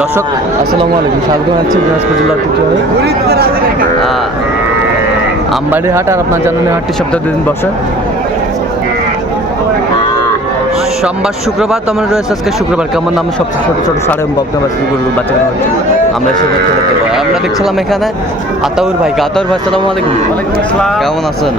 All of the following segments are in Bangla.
দর্শক আসসালামু আলাইকুম। স্বাগত জানাচ্ছি দিনাজপুর জেলার ঐতিহ্যবাহী আমবাড়ি হাট আর আপনার জানেন হাটটি সপ্তাহে দুদিন বসে। সোমবার শুক্রবার তোমার রয়েছে আজকে শুক্রবার। কেমন আমি সবচেয়ে ছোটো ছোটো সাড়ে বগ্ন বাচ্চা গরুর বাচ্চা আমরা সেটা চলে দেবো। আমরা দেখছিলাম এখানে আতাউর ভাই আতাউর ভাই আসসালামু আলাইকুম। কেমন আছেন?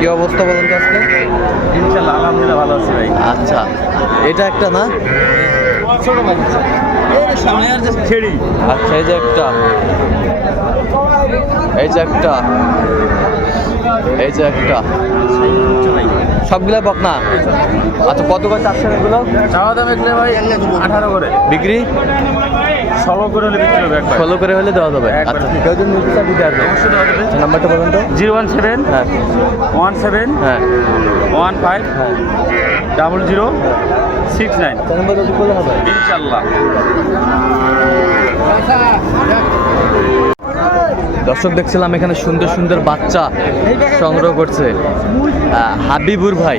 কি অবস্থা বলেন তো আজকে? ইনশাল্লাহ আলহামদুলিল্লাহ ভালো আছি ভাই। আচ্ছা। এটা একটা না? ছেড়ি। আচ্ছা এই যে একটা। এই যে একটা। এই যে একটা। সবগুলা বক না আচ্ছা কত করে চাচ্ছেন এগুলো? চাওয়া দাম এগুলো ভাই আঠারো করে। বিক্রি? ষোলো করে হলে বিক্রি হবে ষোলো করে হলে দেওয়া যাবে। আচ্ছা কেউ যদি নিতে চায় দিতে আচ্ছা, নাম্বারটা বলুন তো। জিরো ওয়ান সেভেন হ্যাঁ। ওয়ান সেভেন হ্যাঁ। ওয়ান ফাইভ হ্যাঁ। ডাবল জিরো দর্শক দেখছিলাম এখানে সুন্দর সুন্দর বাচ্চা সংগ্রহ করছে হাবিবুর ভাই।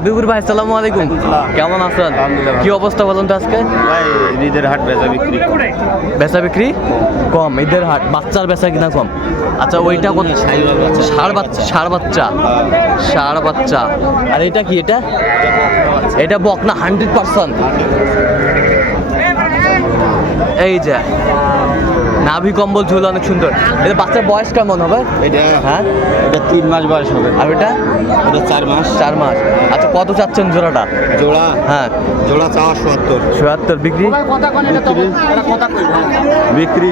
হাবিবুর ভাই আসসালামু আলাইকুম। কেমন আছেন? কি অবস্থা বলুন তো আজকে? ভাই নিজের হাট বেচা বিক্রি। বেচা বিক্রি? কম ঈদের হাট। বাচ্চার বেচা কিনা কম? আচ্ছা ওইটা কত? ষাড় বাচ্চা। ষাড় বাচ্চা। ষাড় বাচ্চা। আর এটা কি এটা? এটা বক না হান্ড্রেড পার্সেন্ট। এই যে নাভি কম্বল ঝুল অনেক সুন্দর। এটা বাচ্চার বয়স কেমন হবে? এটা হ্যাঁ? এটা তিন মাস বয়স হবে। আর ওটা এটা চার মাস। চার মাস। আচ্ছা কত চাচ্ছেন জোড়াটা? জোড়া? হ্যাঁ। জোড়া চাওয়া সত্তর। চুয়াত্তর বিক্রি? বিক্রি?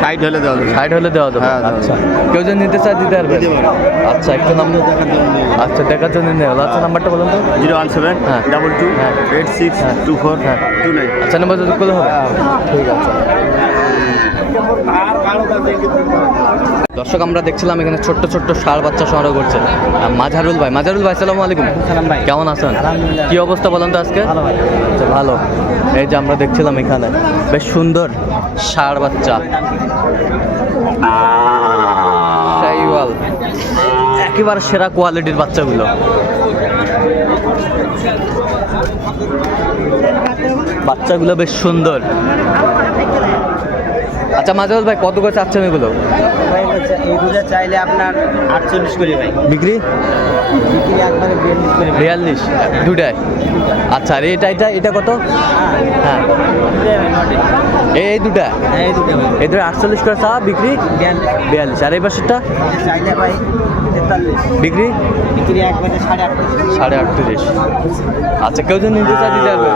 ষাট হলে দেওয়া যাবে। ষাট হলে দেওয়া যাবে? হ্যাঁ, আচ্ছা। কেউ যদি নিতে চায় দিতে পারবে? আচ্ছা একটু নাম আচ্ছা দেখার জন্য নেই। হলো আচ্ছা নাম্বারটা বলুন তো। জিরো ওয়ান সেভেন হ্যাঁ। ডাবল টু হ্যাঁ। এইট সিক্স হ্যাঁ। টু ফোর হ্যাঁ। Two nine. আচ্ছা নাম্বার যদি করলে হবে। ঠিক আছে। দর্শক আমরা দেখছিলাম এখানে ছোট্ট ছোট্ট ষাঁড় বাচ্চা সংগ্রহ করছে। মাঝারুল ভাই মাঝারুল ভাই সালাম আলাইকুম। সালাম ভাই। কেমন আছেন? কি অবস্থা বলেন তো আজকে? ভালো। আচ্ছা ভালো। এই যে আমরা দেখছিলাম এখানে বেশ সুন্দর ষাঁড় বাচ্চা। শাইওয়াল। একেবারে সেরা কোয়ালিটির বাচ্চাগুলো। বাচ্চাগুলো বেশ সুন্দর। আচ্ছা মাজাল ভাই কত করে চাচ্ছেন এগুলো? চাইলে আপনার আটচল্লিশ করে ভাই। বিক্রি? বিয়াল্লিশ দুটায়? আচ্ছা আর এটা এটা এটা কত? হ্যাঁ। এই এই দুটা? হ্যাঁ এই দুটো আটচল্লিশ করে চা বিক্রি? বিয়াল্লিশ। আর এই পাশেরটা? বিক্রি? বিক্রি একবারে সাড়ে আটত্রিশ। সাড়ে আটত্রিশ। আচ্ছা কেউ যদি নিতে চায় দিতে পারবে।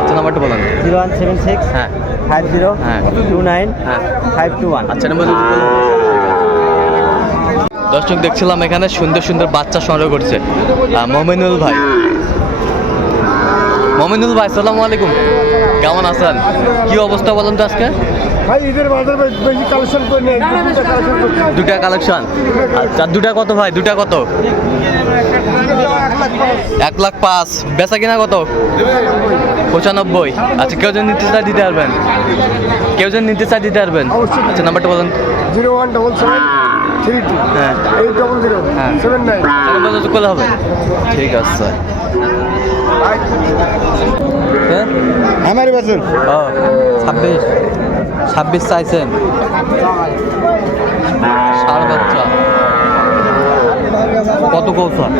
আচ্ছা নাম্বারটা বলেন। জিরো ওয়ান সেভেন সিক্স হ্যাঁ। ফাইভ জিরো হ্যাঁ। টু নাইন হ্যাঁ ফাইভ টু ওয়ান আচ্ছা নাম্বার দর্শক দেখছিলাম এখানে সুন্দর সুন্দর বাচ্চা সংগ্রহ করছে। মমিনুল ভাই। মমিনুল ভাই সালাম আলাইকুম। কেমন আছেন? কি অবস্থা বলেন তো আজকে? ভাই ঈদের বাজার বেশি কালেকশন করে দুটা কালেকশন আচ্ছা দুটা কত ভাই? দুটা কত? এক লাখ পাঁচ। বেচা কিনা কত? পঁচানব্বই। আচ্ছা কেউ যদি নিতে চায় দিতে পারবেন। কেউ যদি নিতে চায় দিতে পারবেন। আচ্ছা নাম্বারটা বলেন। Zero one double seven three two. হ্যাঁ। Eight double zero. হ্যাঁ। Seven nine. করলে হবে। ঠিক আছে। হ্যাঁ? আমার বছর। ও ছাব্বিশ। ছাব্বিশ চাইছেন। ষাড় বাচ্চা। কত কৌশল?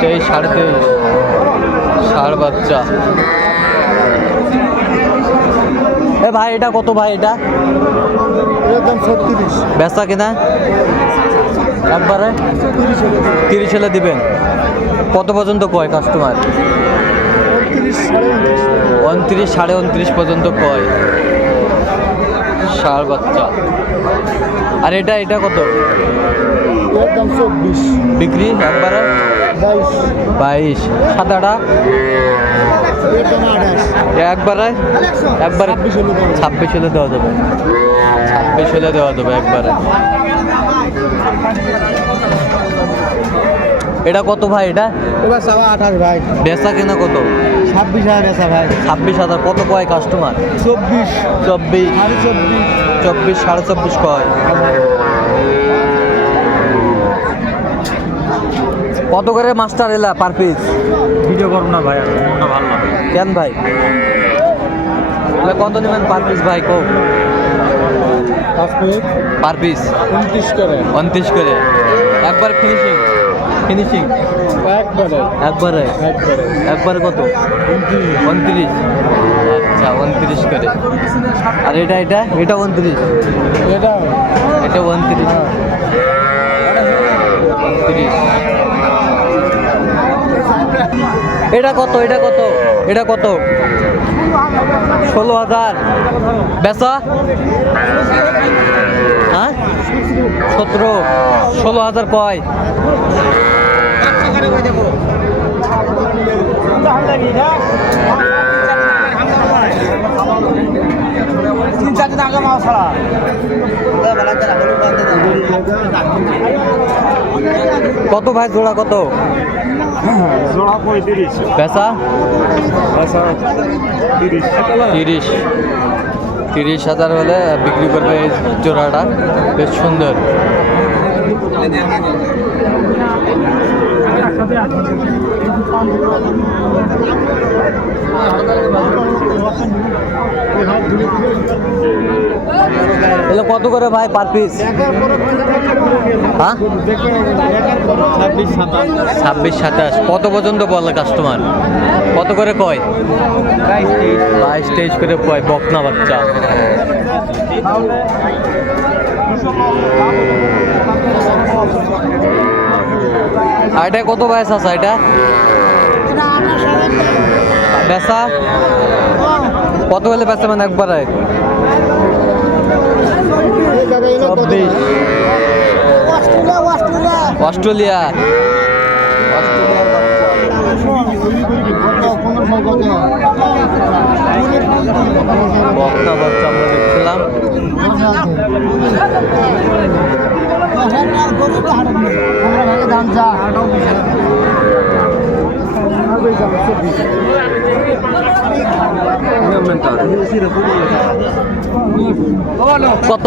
তেইশ সাড়ে তেইশ। ষাড় বাচ্চা। এ ভাই এটা কত ভাই এটা? এর দাম ছত্রিশ। বেচা কিনা? একবারে? তিরিশ হলে দিবেন। কত পর্যন্ত কয় কাস্টমার উনত্রিশ সাড়ে উনত্রিশ পর্যন্ত কয়। ষাড় বাচ্চা। আর এটা এটা কত? বিক্রি একবারে বাইশ। বাইশ। সাদাটা একবারে? একবারে ছাব্বিশ হলে দেওয়া যাবে। ছাব্বিশ হলে দেওয়া যাবে। একবারে। এটা কত ভাই এটা? সাবা আঠাশ ভাই। বেচা কেনা কত? ছাব্বিশ হাজার এসা ভাই। ছাব্বিশ হাজার কত কয় কাস্টমার চব্বিশ। চব্বিশ। সাড়ে চব্বিশ। চব্বিশ সাড়ে চব্বিশ কয়? কত করে মাস্টার এলা পার পিস ভিডিও করব না ভাই মনটা ভালো না। কেন ভাই? কত নেবেন পার পিস ভাই কো পার পিস উনত্রিশ করে। উনত্রিশ করে। একবার ফিনিশিং ফিনিশিং একবারে। একবারে? একবারে। একবারে কত? উনত্রিশ। আচ্ছা উনত্রিশ করে। আর এটা এটা? এটা উনত্রিশ। এটা? এটা উনত্রিশ। উনত্রিশ। এটা কত? এটা কত? এটা কত? ষোলো হাজার। বেচা? হ্যাঁ সতেরো ষোলো হাজার কয় কত ভাই জোড়া কত? জোড়া পঁয়ত্রিশ। বেচা? আচ্ছা তিরিশ। তিরিশ। তিরিশ হাজার হলে বিক্রি করবে এই জোড়াটা। বেশ সুন্দর। কত করে ভাই পার পিস হ্যাঁ? ছাব্বিশ সাতাশ। কত পর্যন্ত বলে কাস্টমার কত করে কয়? বাইশ তেইশ করে কয় বকনা বাচ্চা। আর এটা কত বয়স আছে এটা? বেচা? কত হলে বেচা মানে একবারে? চব্বিশ। অস্ট্রেলিয়া। বাচ্চা আমরা দেখছিলাম। কত?